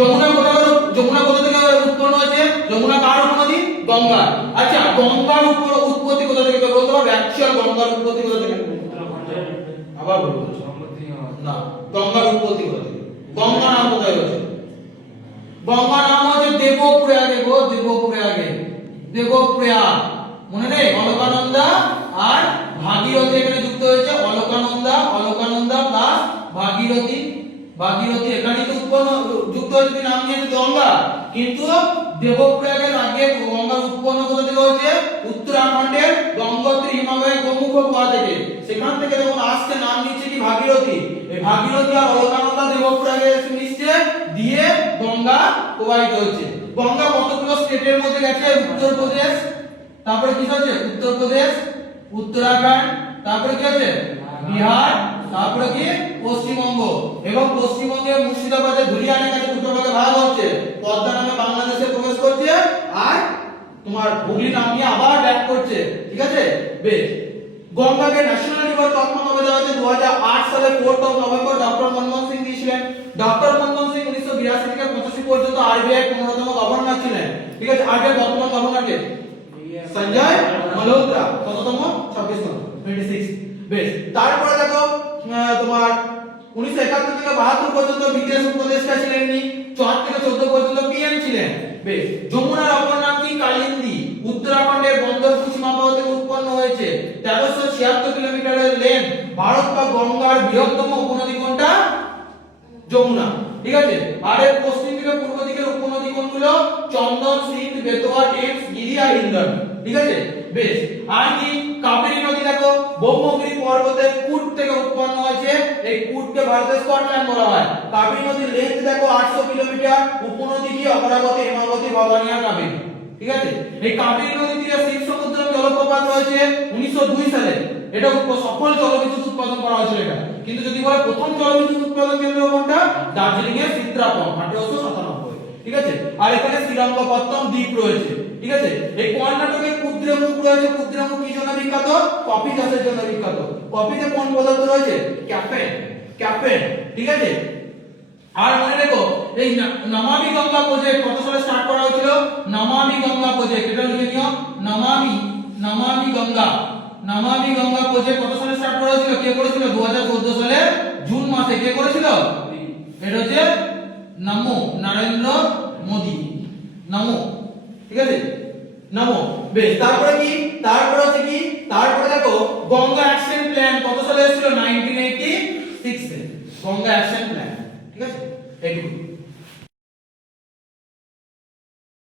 যমুনা কোথা থেকে উৎপন্ন হয়েছে? যমুনা কার উপনদী? গঙ্গা। আচ্ছা, গঙ্গার উৎপত্তি কোথা থেকে বলতে পারবে? অ্যাকচুয়াল গঙ্গার উৎপত্তি কোথা থেকে? আবার বলবো না, গঙ্গার উৎপত্তি কোথা থেকে? গঙ্গা নাম কোথায় হয়েছে? গঙ্গা নাম হচ্ছে দেবপ্রয়াগে গো, দেবপ্রয়াগে। দেবপ্রয়াগ মনে নেই? অলকানন্দা আর ভাগীরথী এখানে যুক্ত হয়েছে। অলকানন্দা প্লাস ভাগীরথী। ভাগীরথী এখানে তো উৎপন্ন যুক্ত হয়েছে, নাম নিয়েছে গঙ্গা। কিন্তু দেবপ্রয়াগের আগে গঙ্গার উৎপন্ন কোথা থেকে হয়েছে? উত্তরাখণ্ডের গঙ্গোত্রী হিমালয়ের গোমুখ গুহা থেকে। সেখান থেকে যখন আসছে নাম নিচ্ছে কি ভাগীরথী। এই ভাগীরথী আর অলকানন্দা দেবপ্রয়াগে মিশছে, দিয়ে গঙ্গা প্রবাহিত হচ্ছে। গঙ্গা কতগুলো স্টেটের মধ্যে গেছে? উত্তরপ্রদেশ, তারপরে কি হচ্ছে? উত্তরপ্রদেশ, উত্তরাখণ্ড, তারপরে কি হচ্ছে? বিহার, তারপরে কি? পশ্চিমবঙ্গ। এবং পশ্চিমবঙ্গের মুর্শিদাবাদের ধুলিয়ানের কাছে দুটো ভাগে ভাগ হচ্ছে। পদ্মা নামে বাংলাদেশে প্রবেশ করছে, আর তোমার হুগলি নাম নিয়ে আবার ব্যাক করছে। ঠিক আছে, বেশ। গঙ্গাকে ন্যাশনাল রিভার তকমা কবে দেওয়া হয়েছে? 2008 সালে 4 নভেম্বর ডক্টর মনমোহন সিং দিয়েছিলেন। ডক্টর মনমোহন সিং 1982 থেকে 85 পর্যন্ত আরবিআই 15তম গভর্নর ছিলেন। ঠিক আছে, আরবিআই বর্তমান গভর্নর কে? সঞ্জয় মালহোত্রা। কততম? 26তম, 26। বেশ। তারপরে দেখো তোমার 1971 থেকে 72 পর্যন্ত ব্রিটিশ উপদেষ্টা ছিলেন নি। 4 থেকে 14 পর্যন্ত পিএম ছিলেন। বেশ। যমুনার অপর নাম কি? কালিন্দী। উত্তরাখণ্ডের বন্দরপুর সীমান্ত থেকে উৎপন্ন হয়েছে। 1376 কিলোমিটারের লেন্থ। ভারত বা গঙ্গার বৃহত্তম উপনদী কোনটা? যমুনা। ঠিক আছে, আর এর পশ্চিম থেকে পূর্ব দিকের উপনদী কোনগুলো? চন্দন, সিন্ধ, বেতোয়া, টেমস, গিরি আর ইন্দ্রাণ। ঠিক আছে, বেশ। আর কি? কাবেরী নদী দেখো ব্রহ্মগিরি পর্বতের কূট থেকে উৎপন্ন হয়েছে। এই কূটকে ভারতের স্কটল্যান্ড বলা হয়। কাবেরী নদীর লেন্থ দেখো 800 কিলোমিটার। উপনদী কি? অমরাবতী, হেমাবতী, ভবানী আর কাবেরী। ঠিক আছে, এই কাবেরী নদী তীরে শিব সমুদ্র জলপ্রপাত রয়েছে 1902 সালে। এটা সফল জলবিদ্যুৎ উৎপাদন করা হয়েছিল এটা। কিন্তু যদি বলে প্রথম জলবিদ্যুৎ উৎপাদন কেন্দ্র কোনটা? দার্জিলিং এর চিত্রাপন 1897। ঠিক আছে, আর এখানে শ্রীরঙ্গপত্তম দ্বীপ রয়েছে। ঠিক আছে, এই কর্ণাটকে কুদ্রেমুখ রয়েছে। কুদ্রেমুখ কি জন্য বিখ্যাত? কফি চাষের জন্য বিখ্যাত। কফিতে কোন পদার্থ রয়েছে? ক্যাফেন। ক্যাফেন। ঠিক আছে, আর মনে রেখো এই নমামি গঙ্গা প্রজেক্ট কত সালে স্টার্ট করা হয়েছিল? নমামি গঙ্গা প্রজেক্ট, এটা লিখে নিও। নমামি গঙ্গা প্রজেক্ট কত সালে স্টার্ট করা হয়েছিল? কে করেছিল? 2014 সালে জুন মাসে। কে করেছিল? এটা হচ্ছে নমো নরেন্দ্র মোদি। নমো। ঠিক আছে, নমো। বেশ। তারপরে কি? তারপরে হচ্ছে কি? তারপরে দেখো গঙ্গা অ্যাকশন প্ল্যান কত সালে এসেছিল? 1986 এ গঙ্গা অ্যাকশন প্ল্যান। ঠিক আছে, এইটুকু।